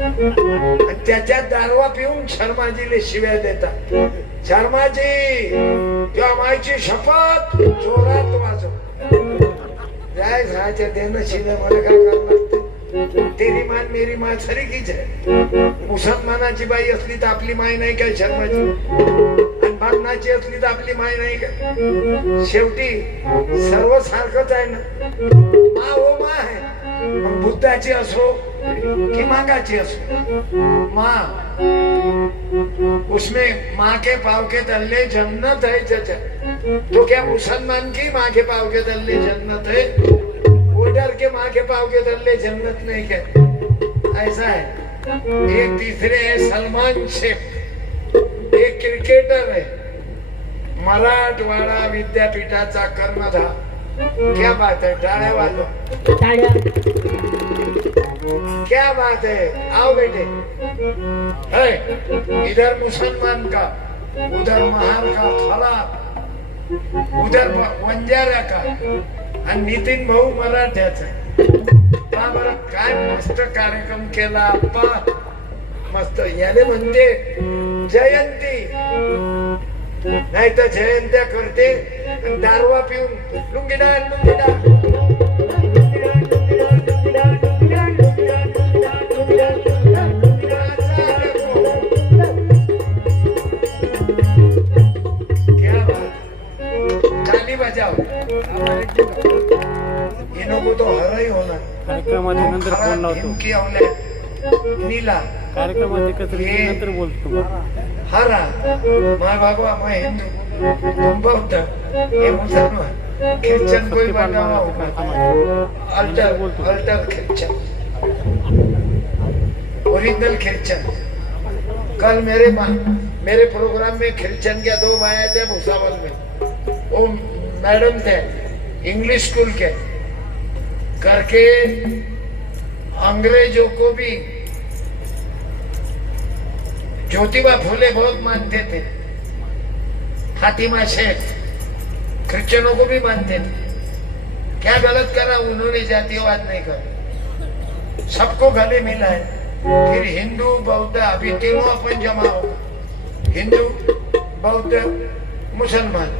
आणि त्याच्यात दारवा पिऊन शर्माजीले शिव्या देतात. शर्माजी किंवा मायची शपथ जोरात वाजव. जाय झाच्या देणं शिव्या मला काय करणार. तेरी मान मेरी मान सरीकीच आहे. मुसलमानाची बाई असली तर आपली माय नाही काय शर्माजी, आणि बामणाची असली तर आपली माय नाही काय. शेवटी सर्व सारखंच आहे ना. मा हो मा आहे. मग बुद्धाची असो कि मांगाची असो, माँ उसमें माँ के पाव के तल्ले जन्नत है चाचा. तो क्या मुसलमान की माँ के पाव के तल्ले जन्नत है? ओडर के माँ के पाव के तल्ले जन्नत नहीं क्या? ऐसा है. एक तीसरे है सलमान शेख, एक क्रिकेटर है, मराठवाडा विद्यापीठाचा कर्णधार. क्या बात है, टाळ्या वाजवा. क्या बात है, आओ बेटे. है इधर मुसलमान का, उधर महार का खला, उधर वंजारा का, आणि नितीन भाऊ मराठ्याचा. बरं काय मस्त कार्यक्रम केला आप्पा, मस्त. याने म्हणते जयंती, नाही तर जयंत्या करते आणि दारवा पिऊन लुंगीडा लुंगीडा. तो हरही होणार. कार्यक्रमाच्या नंतर फोन लावतो. नीला कार्यक्रमाच्या नंतर बोलतो. हरा माय बाबा माय हिंदू तुम बौद्ध हे मुसलमान ख्रिश्चन कोई बनावा होगा. Alter alter Christian, original Christian. कल मेरे प्रोग्राम में ख्रिश्चन के दो भाई थे भूसावल में. वो मैडम थे इंग्लिश स्कूल के, करके अंग्रेजों को भी ज्योतिबा फुले बहुत मानते थे. फातिमा शेख क्रिश्चियनों को भी मानते थे. क्या गलत करा उन्होंने, जातिवाद नहीं करा, सबको गले मिला है. फिर हिंदू बौद्ध अभी तीनों अपन जमा हो. हिंदू बौद्ध मुसलमान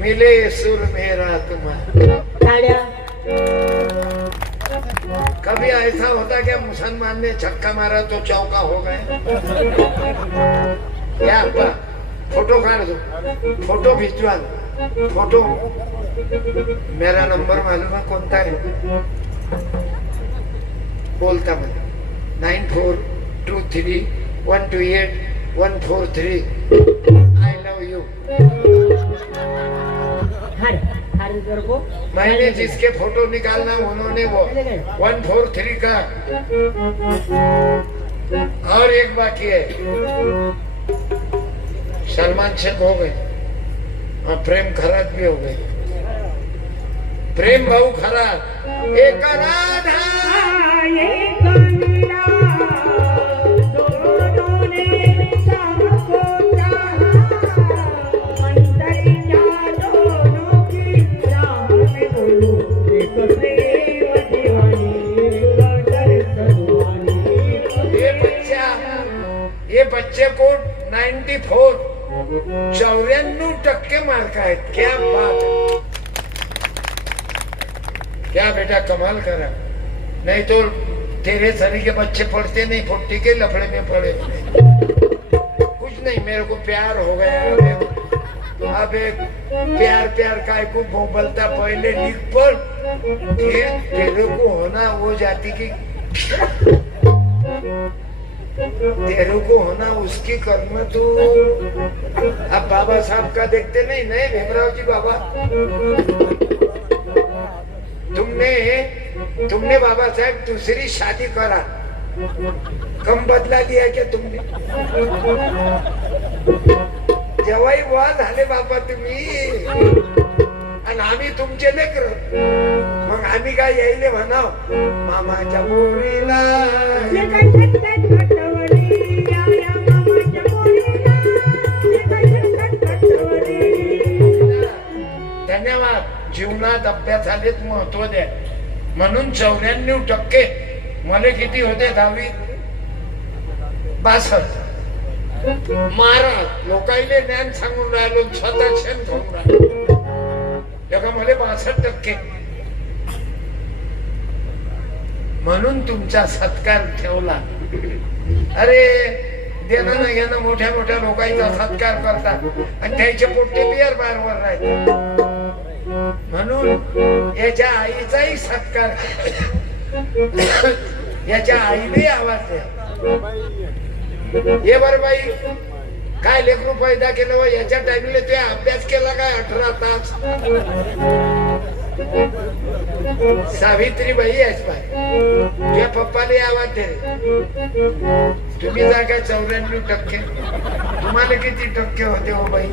मिले सुर मेरा तुम्हारा. कभी ऐसा होता क्या मुसलमान ने छक्का मारा तो चौका हो गए? क्या आपका फोटो काट दो, फोटो भिजवा दो. फोटो मेरा नंबर मालूम है कोणता है, बोलता मैं 9423128143. I love you. मैंने जिसके फोटो निकालना उन्होंने वो 143 का. और एक बाकी है, सलमान शेख हो गए और प्रेम खराब भी हो गए. प्रेम भाऊ खराब. एक राधा ये बच्चे को 94 मार्क आहेत. क्या बात है, क्या बेटा कमाल करा. नहीं तो तेरे सरी के बच्चे पढ़ते नहीं, फुट्टी के लफड़े में पड़े. कुछ नहीं, मेरे को प्यार हो गया. अब एक प्यार प्यार काय को बोलता, पहले लिख पढ़, फिर तेरे को होना वो जाति की, तेरे को होना उसकी कर्म. तू अब बाबा साहब का देखते नहीं, नहीं भीमराव जी बाबा, तुमने बाबा साहब दूसरी शादी करा, कम बदला दिया क्या तुमने? जेव्हाही वा झाले बाबा तुम्ही, आणि आम्ही तुमचे लेकर, मग आम्ही काय यायले म्हणाव मामाच्या पोरीला. धन्यवाद. जीवनात अभ्यासालेच महत्व द्या. म्हणून 94%. मला किती होते 10वी? 62 महाराज लोकांना ज्ञान सांगून राहिलो स्वतः शेण खाऊन राहिलो एका मला 62%. म्हणून तुमचा सत्कार ठेवला. अरे देणं न घेणं मोठ्या मोठ्या लोकांचा सत्कार करतात आणि त्याचे पोट्टे बियर बारवर राहतात. म्हणून याच्या आईचाही सत्कार याच्या आईने आवाज द्या. ये बर बाई काय लेकरू पैदा केलं व याच्या टाइमला तुझ्या अभ्यास केला काय 18 तास. सावित्रीबाई आहेस बाय तुझ्या पप्पाला आवाज दे रे. तुम्ही जा काय 94%. तुम्हाला किती टक्के होते हो बाई?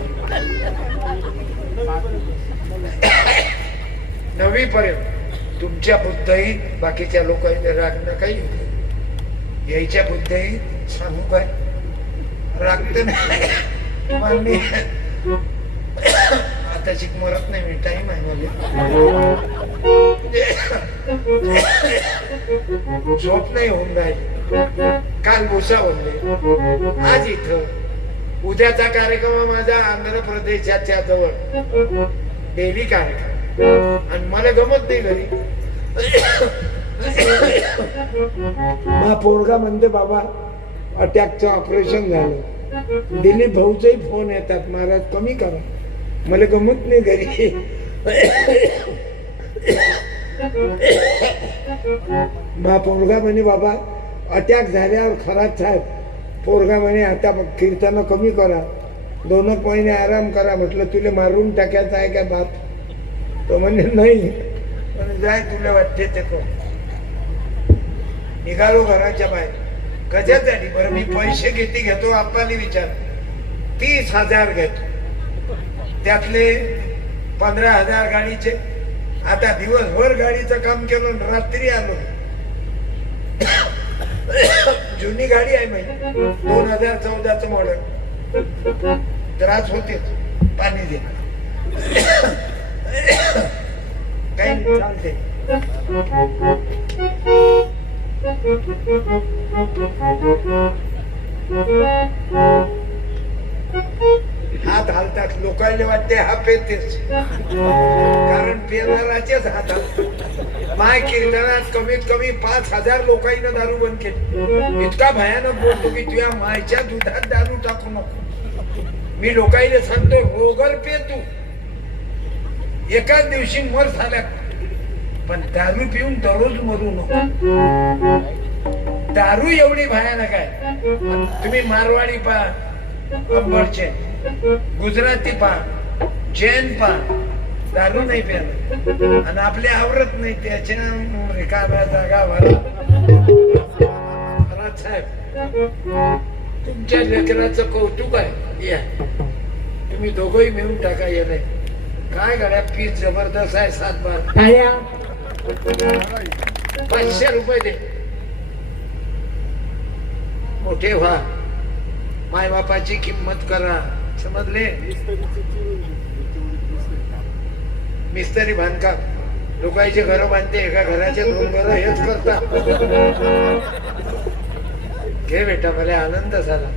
9वी पर्यंत तुमच्या बुद्धही बाकीच्या लोकांनी राखणं काही यायच्या बुद्धही सांगू काय राखत नाही. आता शिक मरत नाही मी टाइम आहे मला झोप नाही होऊन राहिली. काल भुसा बोलले आज इथं उद्याचा कार्यक्रम माझा आंध्र प्रदेशाच्या जवळ डेली कार्यक्रम आणि मला गमत नाही घरी. मा पोरगा म्हणते बाबा अटॅकचं ऑपरेशन झालं. दिलीप भाऊचाही फोन येतात महाराज कमी करा. मला गमत नाही घरी. मा पोरगा म्हणे बाबा अटॅक झाल्यावर खराच साहेब. पोरगा म्हणे आता कीर्तन कमी करा 2 महिने आराम करा. म्हटलं तुला मारून टाकायचं आहे का बाप? तो म्हणे नाही. पण जाय तुला वाटते ते कर. निघालो घराच्या बाहेर. कशासाठी बरं मी पैसे घेतो आपल्याला विचार. 30,000 घेतो त्यातले 15,000 गाडीचे. आता दिवसभर गाडीचं काम केलं रात्री आलो. जुनी गाडी आहे माहिती 2014चं मॉडेल. त्रास होते पाणी दे काही नाही चालते. हात हालतात लोकांना वाटते हा पेतेच कारण पेरणाराचेच हात हालतात. माय कीर्तनात कमीत कमी 5,000 लोकांना दारू बंद केली. इतका भयानक बोलतो की तुझ्या मायच्या दुधात दारू टाकू नको. मी लोकांना सांगतो रोगर पे तू एकाच दिवशी मर झाल्या पण दारू पिऊन दररोज मरू नको. दारू एवढी भयानक आहे. तुम्ही मारवाडी पहा अंबरचे गुजराती पहा जैन पहा दारू नाही प्यायला आणि आपले आवरत नाही त्याच्या रिकाम्या जागा भरा. साहेब तुमच्या लेकराचं कौतुक आहे. या तुम्ही दोघंही मिळून टाका. येणे काय गाड्या पीस जबरदस्त आहे. 7 बार 500 रुपये दे. मोठे व्हा माय बापाची किंमत करा. समजले? मिस्त्री बांधकाम लोकांचे घर बांधते. एका घराचे 2 घर हेच करता. घे बेटा मला आनंद झाला.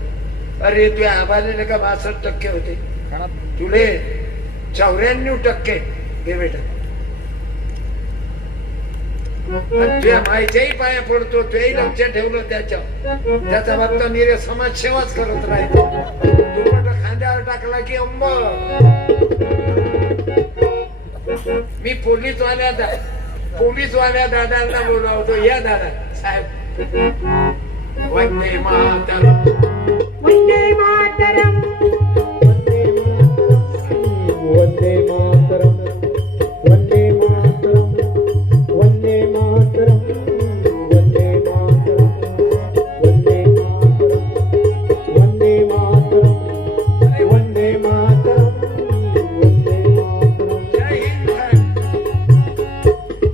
अरे तुझ्या आबाले का 62% होते तुले 94% घे बेटा. तुझ्या माईच्याही पाया पडतो. तुही लक्ष ठेवलं त्याचा बाप तर निरे समाजसेवाच करत राहील. दुपट खांद्यावर टाकला की अंब. मी पोलीसवाल्या दादांना बोलावतो. या दादा साहेब वंदे मातरम वंदे मातरम वंदे मातरम वंदे मातरम वंदे मातरम वंदे मातरम वंदे मातरम वंदे मातरम वंदे मातरम वंदे मातरम. जय हिंद.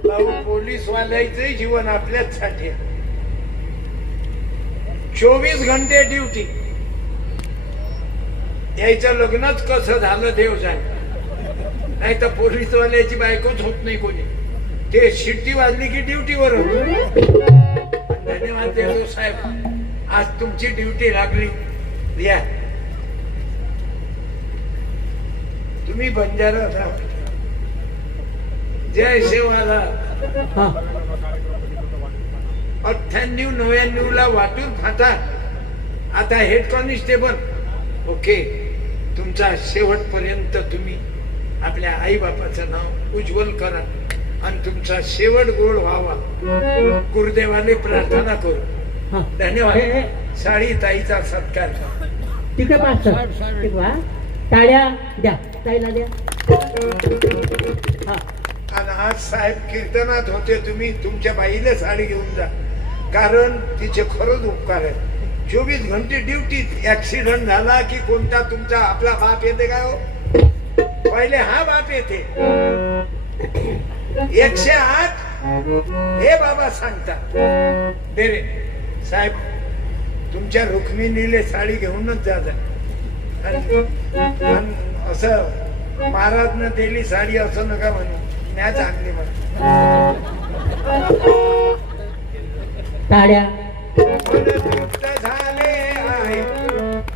भाऊ पोलीसवाल्याचं जीवन आपल्याचसाठी 24 घंटे ड्युटी. यायचं लग्नच कसं झालं देव जाणे. नाही तर पोलीसवाल्याची बायकोच होत नाही कोणी. ते शिट्टी वाजली की ड्युटीवर. धन्यवाद देतो साहेब. आज तुमची ड्युटी लागली या तुम्ही बंजारा राहा. जय शिवाला 98-99 ला वाटून फाटा. आता हेड कॉन्स्टेबल ओके. तुमचा शेवटपर्यंत तुम्ही आपल्या आई बापाचं नाव उज्ज्वल करा आणि तुमचा शेवट गोड व्हावा. गुरुदेवाने प्रार्थना करू. धन्यवाद. साडी ताईचा सत्कार. ठीक आहे मास्तर. ठीक वा. टाळ्या द्या ताईला द्या. हा आणि आज साहेब कीर्तनात होते. तुम्ही तुमच्या बाईला साडी घेऊन जा कारण तिचे खरंच उपकार आहेत. 24 घंटे ड्युटीत. ऍक्सिडेंट झाला की कोणता तुमचा आपला बाप येते काय हो? पहिले हा बाप येते. 108 हे बाबा सांगतात. दे रे साहेब तुमच्या रुक्मिणीले साडी घेऊनच जा. असं महाराज न दिली साडी असं नका म्हणू. न्याच आणली म्हणा. टाळ्या. तृप्त झाले आहे.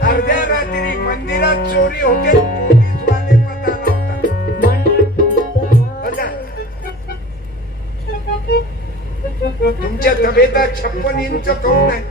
अर्ध्या रात्री मंदिरात चोरी होते. पोलीसवाले पता लावतात. बघा. तुमच्या तब्येतात 56 इंच कौन आहे.